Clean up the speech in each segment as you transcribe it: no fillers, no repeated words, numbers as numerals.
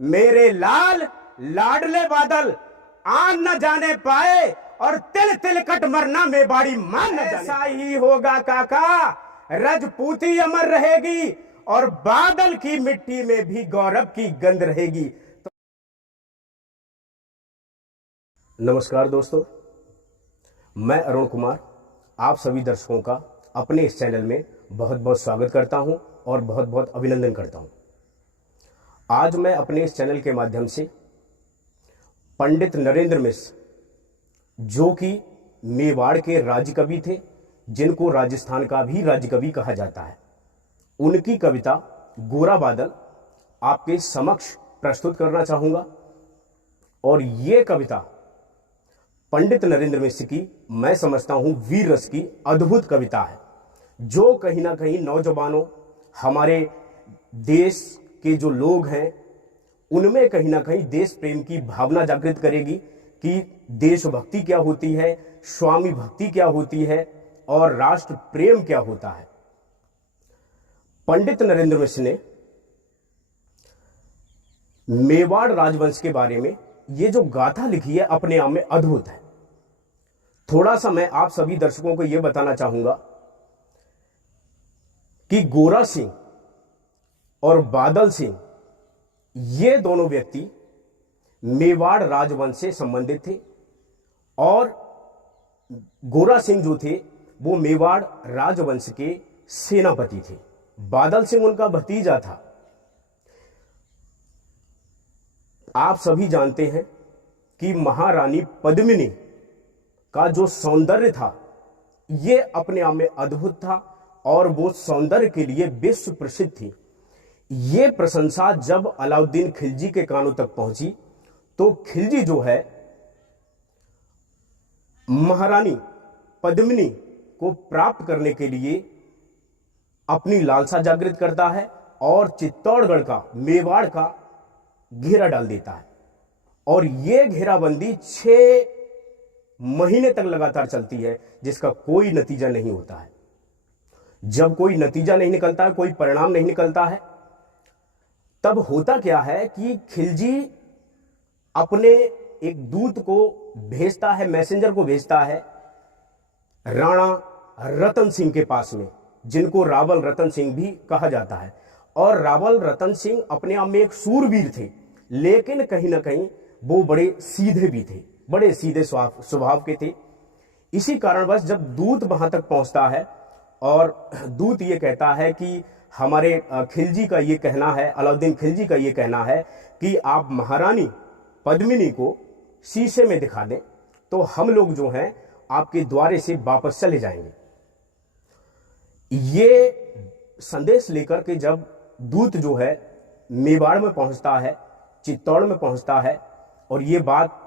मेरे लाल लाडले बादल आन न जाने पाए और तिल तिल कट मरना मेवाड़ी मान न जाने। ऐसा ही होगा काका, रजपूती अमर रहेगी और बादल की मिट्टी में भी गौरव की गंध रहेगी। नमस्कार दोस्तों, मैं अरुण कुमार आप सभी दर्शकों का अपने इस चैनल में बहुत बहुत स्वागत करता हूं और बहुत बहुत अभिनंदन करता हूं। आज मैं अपने इस चैनल के माध्यम से पंडित नरेंद्र मिश्र, जो कि मेवाड़ के राज्य कवि थे, जिनको राजस्थान का भी राज्य कवि कहा जाता है, उनकी कविता गोरा बादल आपके समक्ष प्रस्तुत करना चाहूंगा। और ये कविता पंडित नरेंद्र मिश्र की मैं समझता हूं वीर रस की अद्भुत कविता है, जो कहीं ना कहीं नौजवानों, हमारे देश के जो लोग हैं, उनमें कहीं ना कहीं देश प्रेम की भावना जागृत करेगी कि देशभक्ति क्या होती है, स्वामी भक्ति क्या होती है और राष्ट्र प्रेम क्या होता है। पंडित नरेंद्र मिश्र ने मेवाड़ राजवंश के बारे में ये जो गाथा लिखी है, अपने आप में अद्भुत है। थोड़ा सा मैं आप सभी दर्शकों को यह बताना चाहूंगा कि गोरा सिंह और बादल सिंह, ये दोनों व्यक्ति मेवाड़ राजवंश से संबंधित थे और गोरा सिंह जो थे वो मेवाड़ राजवंश के सेनापति थे। बादल सिंह उनका भतीजा था। आप सभी जानते हैं कि महारानी पद्मिनी का जो सौंदर्य था, ये अपने आप में अद्भुत था और वो सौंदर्य के लिए विश्व प्रसिद्ध थी। ये प्रशंसा जब अलाउद्दीन खिलजी के कानों तक पहुंची तो खिलजी जो है महारानी पद्मिनी को प्राप्त करने के लिए अपनी लालसा जागृत करता है और चित्तौड़गढ़ का, मेवाड़ का घेरा डाल देता है। और यह घेराबंदी 6 महीने तक लगातार चलती है, जिसका कोई नतीजा नहीं होता है। जब कोई नतीजा नहीं निकलता है, कोई परिणाम नहीं निकलता है, तब होता क्या है कि खिलजी अपने एक दूत को भेजता है, मैसेंजर को भेजता है राणा रतन सिंह के पास में, जिनको रावल रतन सिंह भी कहा जाता है। और रावल रतन सिंह अपने आप में एक सूरवीर थे, लेकिन कहीं ना कहीं वो बड़े सीधे भी थे, बड़े सीधे स्वभाव के थे। इसी कारणवश जब दूत वहां तक पहुंचता है और दूत ये कहता है कि हमारे खिलजी का ये कहना है, अलाउद्दीन खिलजी का ये कहना है कि आप महारानी पद्मिनी को शीशे में दिखा दें तो हम लोग जो हैं आपके द्वारे से वापस चले जाएंगे। ये संदेश लेकर के जब दूत जो है मेवाड़ में पहुंचता है, चित्तौड़ में पहुंचता है और ये बात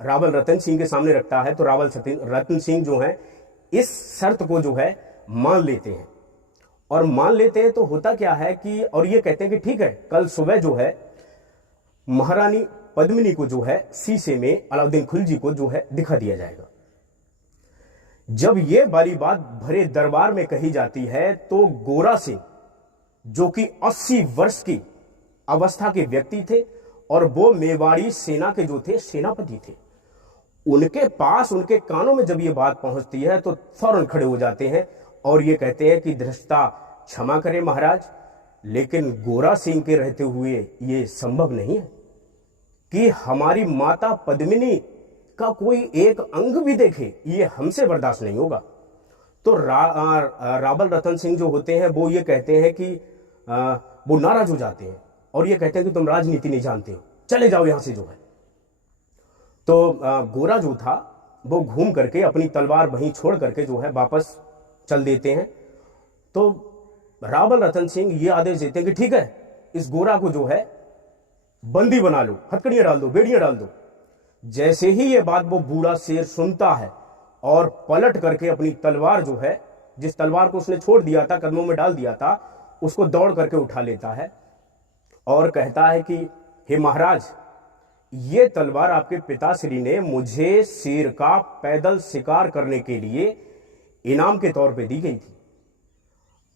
रावल रतन सिंह के सामने रखता है, तो रावल रतन सिंह जो है इस शर्त को जो है मान लेते हैं। और मान लेते हैं तो होता क्या है कि, और ये कहते हैं कि ठीक है, कल सुबह जो है महारानी पद्मिनी को जो है शीशे में अलाउद्दीन खिलजी को जो है दिखा दिया जाएगा। जब ये वाली बात भरे दरबार में कही जाती है तो गोरा सिंह, जो कि 80 वर्ष की अवस्था के व्यक्ति थे और वो मेवाड़ी सेना के जो थे सेनापति थे, उनके पास, उनके कानों में जब ये बात पहुंचती है तो फौरन खड़े हो जाते हैं और ये कहते हैं कि धृष्टा क्षमा करें महाराज, लेकिन गोरा सिंह के रहते हुए ये संभव नहीं है कि हमारी माता पद्मिनी का कोई एक अंग भी देखे, ये हमसे बर्दाश्त नहीं होगा। तो रावल रतन सिंह जो होते हैं वो ये कहते हैं कि वो नाराज हो जाते हैं और ये कहते हैं कि तुम राजनीति नहीं जानते हो, चले जाओ यहां से जो है। तो गोरा जो था वो घूम करके अपनी तलवार वहीं छोड़ करके जो है वापस चल देते हैं। तो रावल रतन सिंह ये आदेश देते हैं कि ठीक है, इस गोरा को जो है बंदी बना लो, हथकड़ियां डाल दो, बेड़ियां डाल दो। जैसे ही ये बात वो बूढ़ा शेर सुनता है और पलट करके अपनी तलवार जो है, जिस तलवार को उसने छोड़ दिया था, कदमों में डाल दिया था, उसको दौड़ करके उठा लेता है और कहता है कि हे महाराज, ये तलवार आपके पिताश्री ने मुझे शेर का पैदल शिकार करने के लिए इनाम के तौर पे दी गई थी।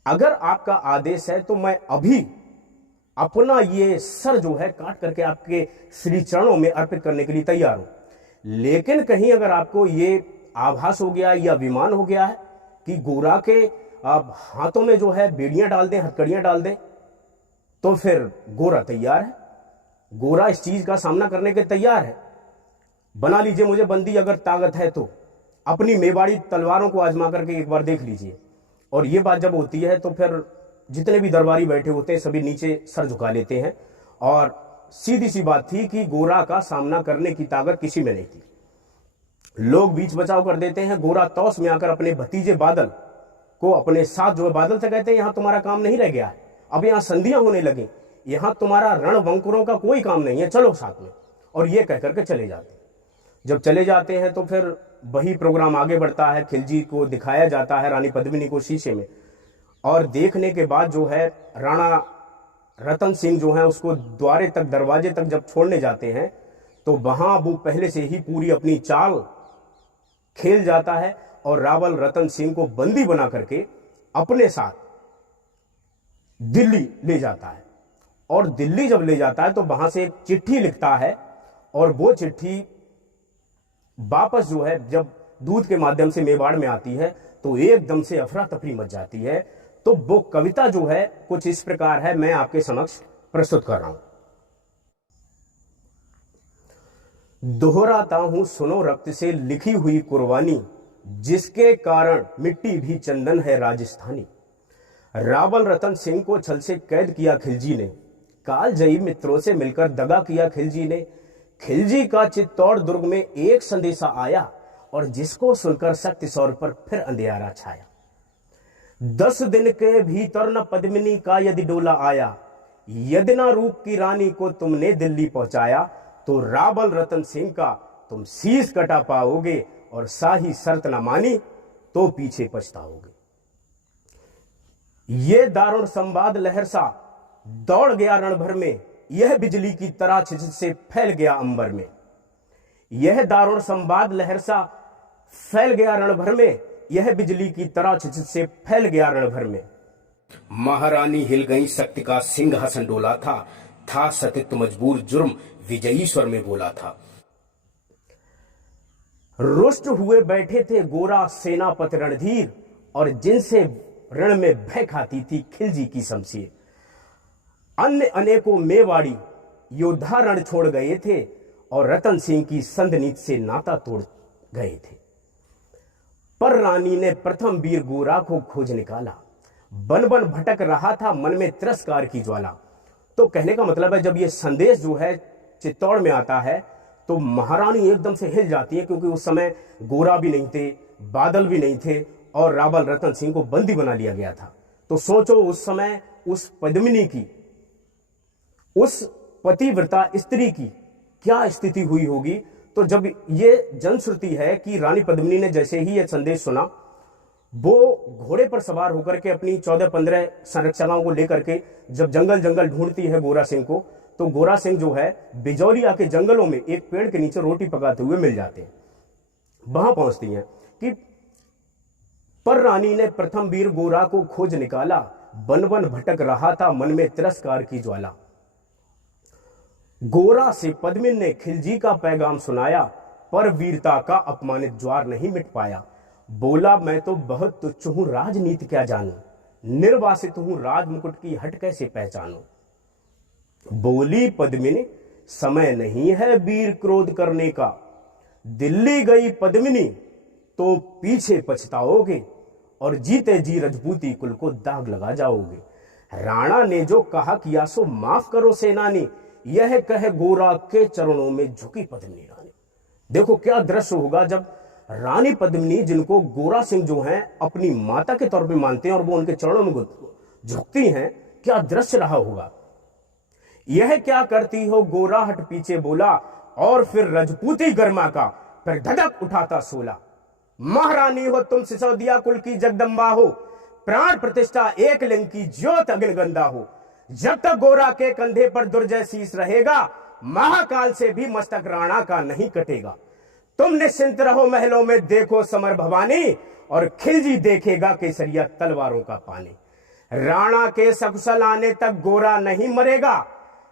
अगर आपका आदेश है तो मैं अभी अपना ये सर जो है काट करके आपके श्री चरणों में अर्पित करने के लिए तैयार हूं। लेकिन कहीं अगर आपको ये आभास हो गया या विमान हो गया है कि गोरा के आप हाथों में जो है बेड़ियां डाल दें, हथकड़ियां डाल दें, तो फिर गोरा तैयार है, गोरा इस चीज का सामना करने के तैयार है। बना लीजिए मुझे बंदी, अगर ताकत है तो अपनी मेवाड़ी तलवारों को आजमा करके एक बार देख लीजिए। और ये बात जब होती है तो फिर जितने भी दरबारी बैठे होते हैं सभी नीचे सर झुका लेते हैं। और सीधी सी बात थी कि गोरा का सामना करने की ताकत किसी में नहीं थी। लोग बीच बचाव कर देते हैं। गोरा तौस में आकर अपने भतीजे बादल को अपने साथ जो है, बादल से कहते हैं यहां तुम्हारा काम नहीं रह गया है, अब यहां संधियां होने लगी, यहां तुम्हारा रणवंकुरों का कोई काम नहीं है, चलो साथ में। और ये कहकर के चले जाते हैं। जब चले जाते हैं तो फिर वही प्रोग्राम आगे बढ़ता है। खिलजी को दिखाया जाता है रानी पद्मिनी को शीशे में, और देखने के बाद जो है राणा रतन सिंह जो है उसको द्वारे तक, दरवाजे तक जब छोड़ने जाते हैं तो वहां वो पहले से ही पूरी अपनी चाल खेल जाता है और रावल रतन सिंह को बंदी बना करके अपने साथ दिल्ली ले जाता है। और दिल्ली जब ले जाता है तो वहां से एक चिट्ठी लिखता है, और वो चिट्ठी वापस जो है जब दूत के माध्यम से मेवाड़ में आती है तो एकदम से अफरा तफरी मच जाती है। तो वो कविता जो है कुछ इस प्रकार है, मैं आपके समक्ष प्रस्तुत कर रहा हूं। दोहराता हूं सुनो रक्त से लिखी हुई कुर्बानी, जिसके कारण मिट्टी भी चंदन है राजस्थानी। रावल रतन सिंह को छल से कैद किया खिलजी ने, कालजयी मित्रों से मिलकर दगा किया खिलजी ने। खिलजी का चित्तौड़ दुर्ग में एक संदेशा आया, और जिसको सुनकर शक्ति सौर पर फिर अंधियारा छाया। 10 दिन के भीतर न पद्मिनी का यदि डोला आया, यदि न रूप की रानी को तुमने दिल्ली पहुंचाया, तो रावल रतन सिंह का तुम शीश कटा पाओगे, और शाही शर्त न मानी तो पीछे पछताओगे। ये दारुण संवाद लहर सा दौड़ गया रण भर में, यह बिजली की तरह छिछट से फैल गया अंबर में। यह दारुण संवाद लहर सा फैल गया रण भर में, यह बिजली की तरह छिछट से फैल गया रण भर में। महारानी हिल गई, शक्ति का सिंहासन डोला था सतित्व मजबूर, जुर्म विजयी स्वर में बोला था। रुष्ट हुए बैठे थे गोरा सेनापति रणधीर, और जिनसे रण में भय खाती थी खिलजी की शमशीर। अन्य अनेकों मेवाड़ी योद्धा रण छोड़ गए थे, और रतन सिंह की संधनीत से नाता तोड़ गए थे। पर रानी ने प्रथम वीर गोरा को खोज निकाला, बन बन भटक रहा था मन में तिरस्कार की ज्वाला। तो कहने का मतलब है जब ये संदेश जो है चित्तौड़ में आता है तो महारानी एकदम से हिल जाती है, क्योंकि उस समय गोरा भी नहीं थे, बादल भी नहीं थे, और रावल रतन सिंह को बंदी बना लिया गया था। तो सोचो उस समय उस पद्मिनी की, उस पतिव्रता स्त्री की क्या स्थिति हुई होगी। तो जब ये जनश्रुति है कि रानी पद्मिनी ने जैसे ही यह संदेश सुना, वो घोड़े पर सवार होकर के अपनी 14-15 संरक्षकों को लेकर के जब जंगल जंगल ढूंढती है गोरा सिंह को, तो गोरा सिंह जो है बिजौलिया के जंगलों में एक पेड़ के नीचे रोटी पकाते हुए मिल जाते हैं। वहां पहुंचती हैं कि पर रानी ने प्रथम वीर गोरा को खोज निकाला, बन बन भटक रहा था मन में तिरस्कार की ज्वाला। गोरा से पद्मिनी ने खिलजी का पैगाम सुनाया, पर वीरता का अपमानित ज्वार नहीं मिट पाया। बोला मैं तो बहुत तुच्छ हूं, राजनीति क्या जानूं, निर्वासित हूं, राज मुकुट की हट कैसे पहचानूं। बोली पद्मिनी समय नहीं है वीर क्रोध करने का, दिल्ली गई पद्मिनी तो पीछे पछताओगे, और जीते जी रजपूती कुल को दाग लगा जाओगे। राणा ने जो कहा किया सो माफ करो सेनानी, यह कहे गोरा के चरणों में झुकी पद्मिनी रानी। देखो क्या दृश्य होगा जब रानी पद्मिनी, जिनको गोरा सिंह जो हैं अपनी माता के तौर पे मानते हैं, और वो उनके चरणों में झुकती हैं, क्या दृश्य रहा होगा। यह क्या करती हो गोरा हट पीछे बोला, और फिर रजपूती गर्मा का फिर धधक उठाता सोला। महारानी हो तुम सिसोदिया कुल की जगदम्बा हो, प्राण प्रतिष्ठा एक लिंग की ज्योत अग्निगंधा हो। जब तक गोरा के कंधे पर दुर्जय शीश रहेगा, महाकाल से भी मस्तक राणा का नहीं कटेगा। तुम निश्चिंत रहो महलों में देखो समर भवानी, और खिलजी देखेगा केसरिया तलवारों का पानी। राणा के सकुशल आने तक गोरा नहीं मरेगा,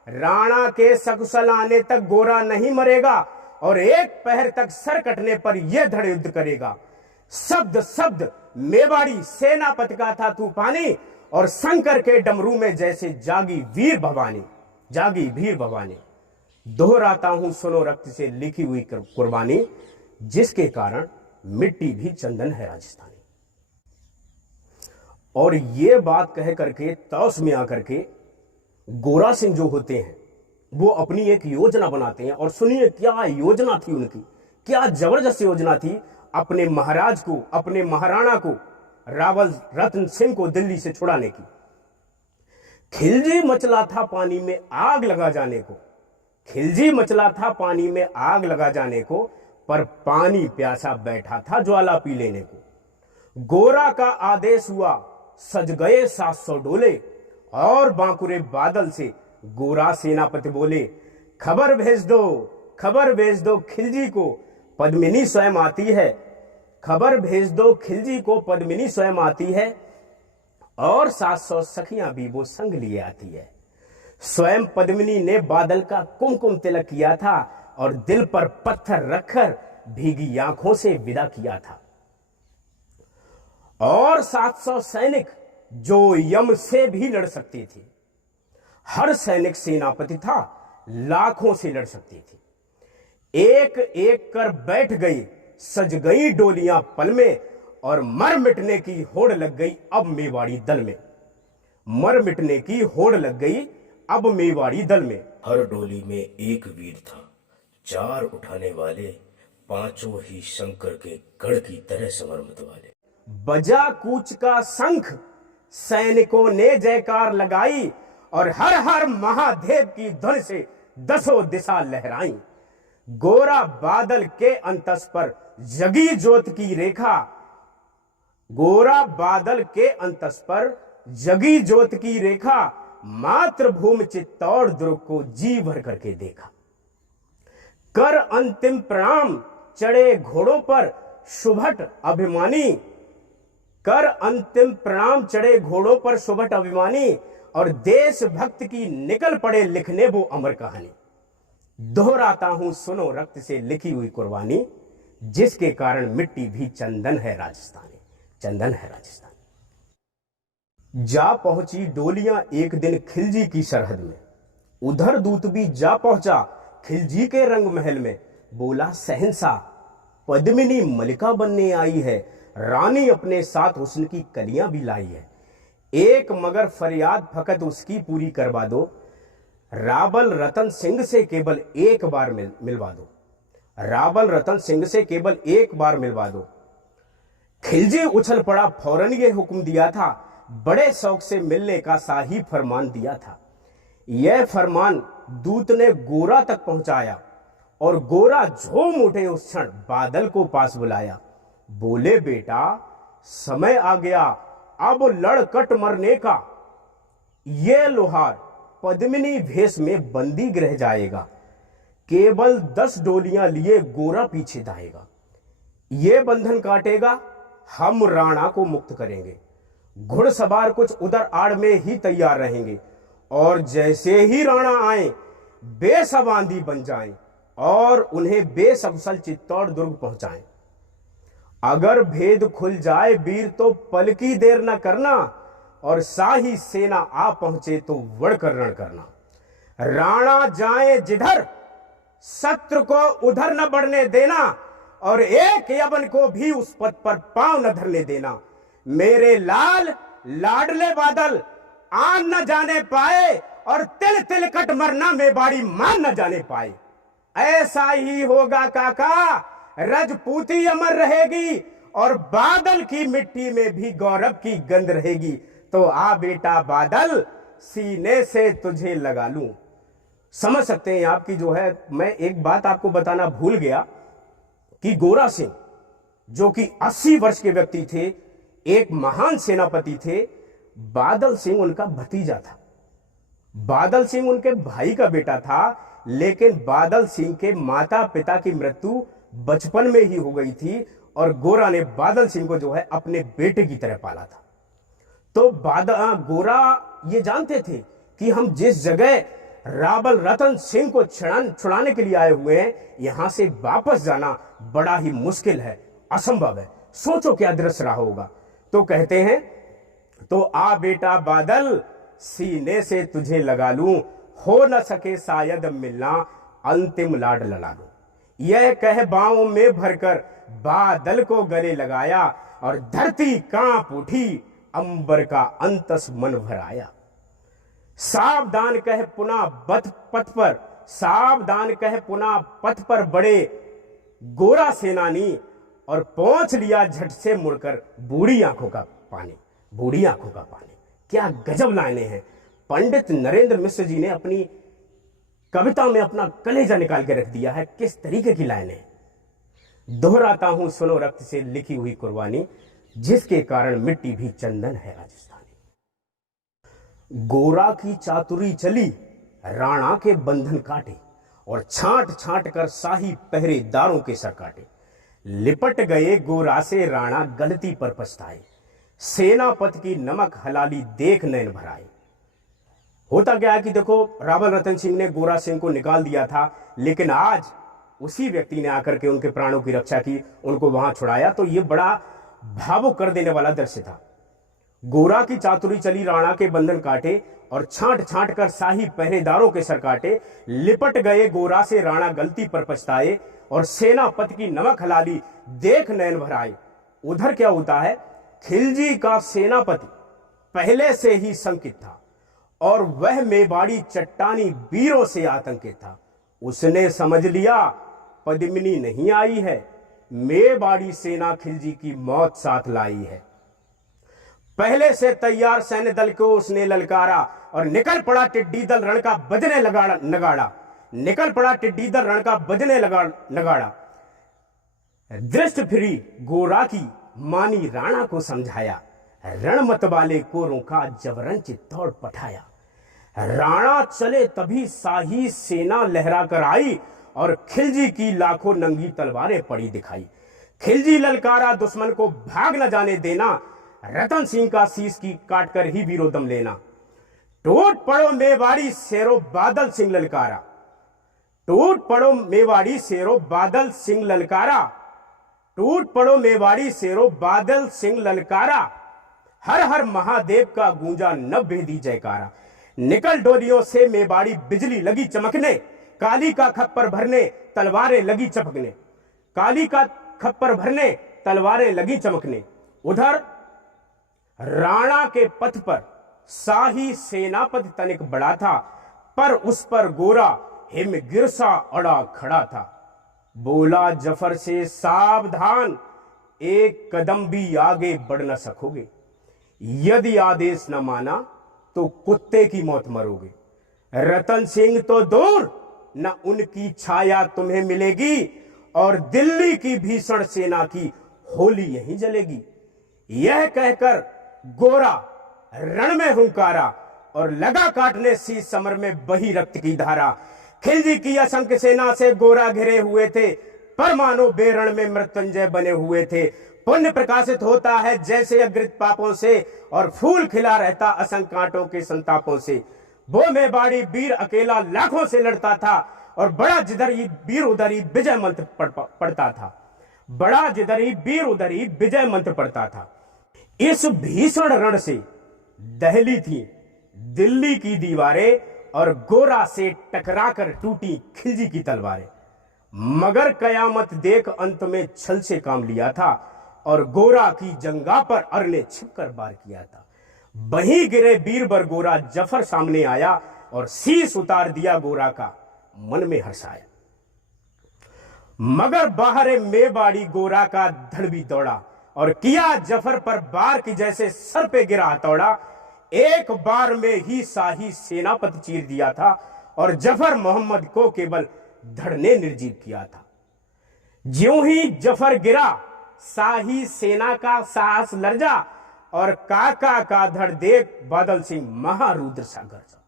राणा के सकुशल आने तक गोरा नहीं मरेगा, और एक पहर तक सर कटने पर यह धड़ युद्ध करेगा। शब्द शब्द मेवाड़ी सेनापति का था तूफानी, और शंकर के डमरू में जैसे जागी वीर भवानी, जागी वीर भवानी। दोहराता हूं सुनो रक्त से लिखी हुई कुर्बानी, जिसके कारण मिट्टी भी चंदन है राजस्थानी। और ये बात कह करके तौस में आकर के गोरा सिंह जो होते हैं वो अपनी एक योजना बनाते हैं। और सुनिए क्या योजना थी उनकी, क्या जबरदस्त योजना थी अपने महाराज को, अपने महाराणा को, रावल रतन सिंह को दिल्ली से छुड़ाने की। खिलजी मचला था पानी में आग लगा जाने को, खिलजी मचला था पानी में आग लगा जाने को, पर पानी प्यासा बैठा था ज्वाला पी लेने को। गोरा का आदेश हुआ सज गए 700 डोले, और बांकुरे बादल से गोरा सेनापति बोले, खबर भेज दो, खबर भेज दो खिलजी को, पद्मिनी स्वयं आती है, खबर भेज दो खिलजी को, पद्मिनी स्वयं आती है, और 700 सखियां भी वो संग लिए आती है। स्वयं पद्मिनी ने बादल का कुमकुम तिलक किया था, और दिल पर पत्थर रखकर भीगी आंखों से विदा किया था। और 700 सैनिक जो यम से भी लड़ सकते थे। हर सैनिक सेनापति था, लाखों से लड़ सकते थे। एक एक कर बैठ गई, सज गई डोलियां पल में, और मर मिटने की होड़ लग गई अब मेवाड़ी दल में, मर मिटने की होड़ लग गई अब मेवाड़ी दल में। हर डोली में एक वीर था, 4 उठाने वाले, 5 ही शंकर के गढ़ की तरह समर्मित वाले। बजा कूच का शंख, सैनिकों ने जयकार लगाई, और हर हर महादेव की धुन से 10 दिशा लहराई। गोरा बादल के अंतस पर जगी ज्योत की रेखा, गोरा बादल के अंतस पर जगी ज्योत की रेखा, मातृभूमि चित्तौड़ दुर्ग को जी भर करके देखा। कर अंतिम प्रणाम चढ़े घोड़ों पर सुभट अभिमानी, कर अंतिम प्रणाम चढ़े घोड़ों पर सुभट अभिमानी, और देशभक्त की निकल पड़े लिखने वो अमर कहानी। दोहराता हूं सुनो रक्त से लिखी हुई कुर्बानी, जिसके कारण मिट्टी भी चंदन है राजस्थानी, चंदन है राजस्थानी। जा पहुंची डोलियां एक दिन खिलजी की सरहद में, उधर दूत भी जा पहुंचा खिलजी के रंग महल में। बोला शहंशाह पद्मिनी मलिका बनने आई है, रानी अपने साथ हुस्न की कलियां भी लाई है, एक मगर फरियाद फकत उसकी पूरी करवा दो, रावल रतन सिंह से केवल एक बार मिलवा दो, रावल रतन सिंह से केवल एक बार मिलवा दो। खिलजी उछल पड़ा, फौरन ये हुक्म दिया था, बड़े शौक से मिलने का शाही फरमान दिया था। यह फरमान दूत ने गोरा तक पहुंचाया, और गोरा झूम उठे उस क्षण बादल को पास बुलाया। बोले बेटा समय आ गया अब लड़कट मरने का, ये लोहार पद्मिनी भेष में बंदी गृह जाएगा, केवल 10 डोलियां लिए गोरा पीछे दाएगा, ये बंधन काटेगा, हम राणा को मुक्त करेंगे। घुड़सवार कुछ उधर आड़ में ही तैयार रहेंगे, और जैसे ही राणा आए बेसबांदी बन जाएं, और उन्हें बेसकुशल चित्तौड़ दुर्ग पहुंचाएं। अगर भेद खुल जाए वीर तो पल की देर न करना, और शाही सेना आ पहुंचे तो वड़कर रण करना। राणा जाए जिधर शत्रु को उधर न बढ़ने देना, और एक यवन को भी उस पद पर पांव न धरने देना। मेरे लाल लाडले बादल आन न जाने पाए, और तिल तिल कट मरना मेवाड़ी मान न जाने पाए। ऐसा ही होगा काका, रजपूती अमर रहेगी, और बादल की मिट्टी में भी गौरव की गंध रहेगी। तो आ बेटा बादल, सीने से तुझे लगा लूं। समझ सकते हैं आपकी जो है, मैं एक बात आपको बताना भूल गया कि गोरा सिंह जो कि 80 वर्ष के व्यक्ति थे, एक महान सेनापति थे। बादल सिंह उनका भतीजा था, बादल सिंह उनके भाई का बेटा था, लेकिन बादल सिंह के माता पिता की मृत्यु बचपन में ही हो गई थी, और गोरा ने बादल सिंह को जो है अपने बेटे की तरह पाला था। तो गोरा ये जानते थे कि हम जिस जगह रावल रतन सिंह को छुड़ाने के लिए आए हुए हैं, यहां से वापस जाना बड़ा ही मुश्किल है, असंभव है। सोचो क्या दृश्य रहा होगा। तो कहते हैं, तो आ बेटा बादल सीने से तुझे लगा लूं, हो न सके शायद मिलना अंतिम लाड लड़ा लूं। यह कह बाहों में भरकर बादल को गले लगाया, और धरती कांप उठी, अंबर का अंतस मन भर आया। सावधान कह पुनः पथ पर, सावधान कह पुनः पथ पर बड़े गोरा सेनानी, और पहुंच लिया झट से मुड़कर बूढ़ी आंखों का पानी, बूढ़ी आंखों का पानी। क्या गजब लाइनें हैं। पंडित नरेंद्र मिश्र जी ने अपनी कविता में अपना कलेजा निकाल के रख दिया है। किस तरीके की लाइनें। दोहराता हूं सुनो रक्त से लिखी हुई कुर्बानी, जिसके कारण मिट्टी भी चंदन है राजस्थानी। गोरा की चातुरी चली, राणा के बंधन काटे, और छांट छांट कर शाही पहरेदारों के सर काटे। लिपट गए गोरा से राणा गलती पर पछताए, सेनापति की नमक हलाली देख नैन भराए। होता क्या है कि देखो, रावल रतन सिंह ने गोरा सिंह को निकाल दिया था, लेकिन आज उसी व्यक्ति ने आकर के उनके प्राणों की रक्षा की, उनको वहां छुड़ाया। तो ये बड़ा भावुक कर देने वाला दृश्य था। गोरा की चातुरी चली, राणा के बंधन काटे, और छांट छांट कर शाही पहरेदारों के सर काटे। लिपट गए गोरा से राणा गलती पर पछताए, और सेनापति की नमक हलाली देख नैन भराए। उधर क्या होता है, खिलजी का सेनापति पहले से ही शंकित था, और वह मेवाड़ी चट्टानी वीरों से आतंकित था। उसने समझ लिया पद्मिनी नहीं आई है, मेवाड़ी सेना खिलजी की मौत साथ लाई है। पहले से तैयार सैन्य दल को उसने ललकारा, और निकल पड़ा टिड्डी दल रण का बजने नगाड़ा, निकल पड़ा टिड्डी दल रण का बजने नगाड़ा। दृष्ट फिरी गोरा की, मानी राणा को समझाया, रण मत वाले को रोका, जबरन चित्तौड़ पठाया। राणा चले तभी शाही सेना लहरा कर आई, और खिलजी की लाखों नंगी तलवारें पड़ी दिखाई। खिलजी ललकारा दुश्मन को भाग न जाने देना, रतन सिंह का शीश की काट कर ही वीरोदम लेना। टूट पड़ो मेवाड़ी शेरो बादल सिंह ललकारा, टूट पड़ो मेवाड़ी शेरो बादल सिंह ललकारा, टूट पड़ो मेवाड़ी शेरो बादल सिंह ललकारा। हर हर महादेव का गूंजा नभ भेदी जयकारा। निकल डोलियों से मेवाड़ी बिजली लगी चमकने, काली का खप्पर भरने तलवारें लगी चमकने, काली का खप्पर भरने तलवारें लगी चमकने। उधर राणा के पथ पर शाही सेनापति तनिक बड़ा था, पर उस पर गोरा हिम गिरसा अड़ा खड़ा था। बोला जफर से, सावधान, एक कदम भी आगे बढ़ न सकोगे। यदि आदेश न माना तो कुत्ते की मौत मरोगे। रतन सिंह तो दूर, न उनकी छाया तुम्हें मिलेगी, और दिल्ली की भीषण सेना की होली यहीं जलेगी। यह कहकर गोरा रण में हुंकारा, और लगा काटने शीश समर में बही रक्त की धारा। खिलजी की असंख्य सेना से गोरा घिरे हुए थे, पर मानो बेरण में मृत्युंजय बने हुए थे। पुण्य प्रकाशित होता है जैसे अग्रित पापों से, और फूल खिला रहता असंख्य कांटों के संतापों से। वो मेवाड़ी वीर अकेला लाखों से लड़ता था, और बड़ा जिधरी वीर उधरी विजय मंत्र पढ़ता था, बड़ा जिधरी वीर उधरी विजय मंत्र पढ़ता था। इस भीषण रण से दहली थी दिल्ली की दीवारें, और गोरा से टकराकर टूटी खिलजी की तलवारें। मगर कयामत देख अंत में छल से काम लिया था, और गोरा की जंगा पर अर ने छिपकर वार किया था। वहीं गिरे बीरबर गोरा जफर सामने आया, और शीश उतार दिया गोरा का, मन में हर्ष आया। मगर बाहर मेवाड़ी गोरा का धड़ भी दौड़ा, और किया जफर पर बार की जैसे सर पे गिरा हथौड़ा। एक बार में ही शाही सेनापति चीर दिया था, और जफर मोहम्मद को केवल धड़ ने निर्जीव किया था। ज्यों ही जफर गिरा, शाही सेना का साहस लर्जा, और काका का धड़ देख बादल सिंह महारुद्र सा गरजा।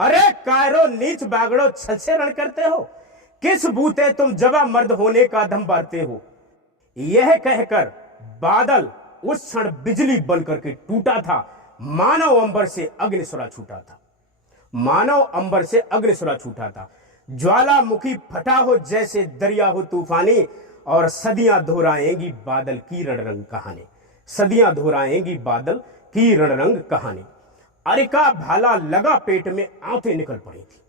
अरे कायरो नीच बागड़ो, छल से रण करते हो, किस बूते तुम जवा मर्द होने का दम बारते हो। यह कहकर बादल उस क्षण बिजली बनकर के टूटा था, मानव अंबर से अग्निसुरा छूटा था, मानव अंबर से अग्निसुरा छूटा था। ज्वालामुखी फटा हो जैसे दरिया हो तूफानी, और सदियां दोहराएंगी बादल की रणरंग कहानी, सदियां दोहराएंगी बादल की रणरंग कहानी। अरिका भाला लगा पेट में आंतें निकल पड़ी थी,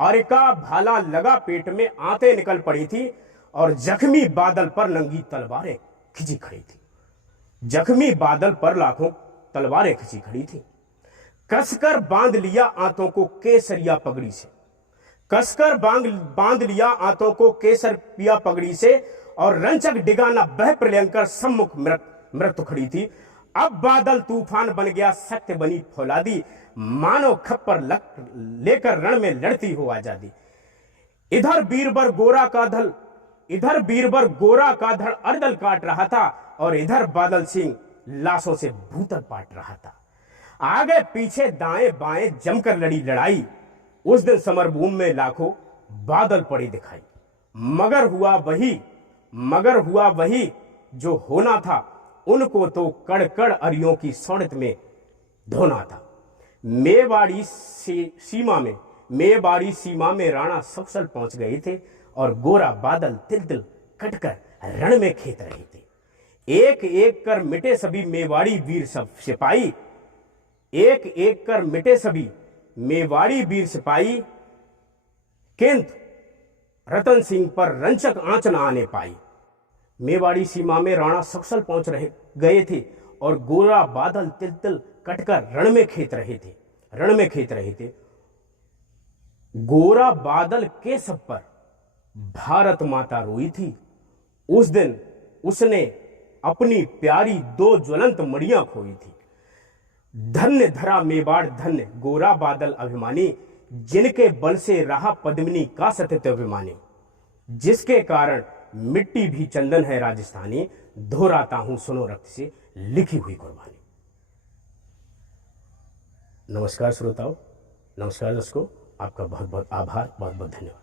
अरिका भाला लगा पेट में आंतें निकल पड़ी थी, और जख्मी बादल पर नंगी तलवारें खिंची खड़ी थी, जख्मी बादल पर लाखों तलवारें खिंची खड़ी थी। कसकर बांध लिया आंतों को केसरिया पगड़ी से, कसकर बांध लिया आंतों को केसरिया पगड़ी से, और रंचक डिगाना बह प्रलयंकर सम्मुख मृत्यु खड़ी थी। अब बादल तूफान बन गया, सत्य बनी फौलादी, मानव खप्पर लेकर रण में लड़ती हो आजादी। इधर बीरबर गोरा का धड़ अर्दल काट रहा था, और इधर बादल सिंह लाशों से भूतल पाट रहा था। आगे पीछे दाएं बाएं जमकर लड़ी लड़ाई, उस दिन समरभूमि में लाखों बादल पड़े दिखाई। मगर हुआ वही जो होना था, उनको तो कड़ अरियों की सौड़त में धोना था। मेवाड़ी सीमा में राणा सकुशल पहुंच गए थे, और गोरा बादल तिल कटकर रण में खेत रहे थे। एक एक कर मिटे सभी मेवाड़ी वीर सब सिपाही, एक एक कर मिटे सभी मेवाड़ी वीर सिपाही, किंतु रतन सिंह पर रंचक आंच न आने पाई। मेवाड़ी सीमा में राणा सकुशल पहुंच गए थे, और गोरा बादल तिल कटकर रण में खेत रहे थे। गोरा बादल के सब पर भारत माता रोई थी। उस दिन उसने अपनी प्यारी 2 ज्वलंत मड़ियां खोई थी। धन्य धरा मेवाड़, धन्य गोरा बादल अभिमानी, जिनके बल से रहा पद्मिनी का सतत अभिमानी, जिसके कारण मिट्टी भी चंदन है राजस्थानी, दोहराता हूं सुनो रक्त से लिखी हुई कुर्बानी। नमस्कार श्रोताओं, नमस्कार दर्शकों, आपका बहुत बहुत आभार, बहुत बहुत धन्यवाद।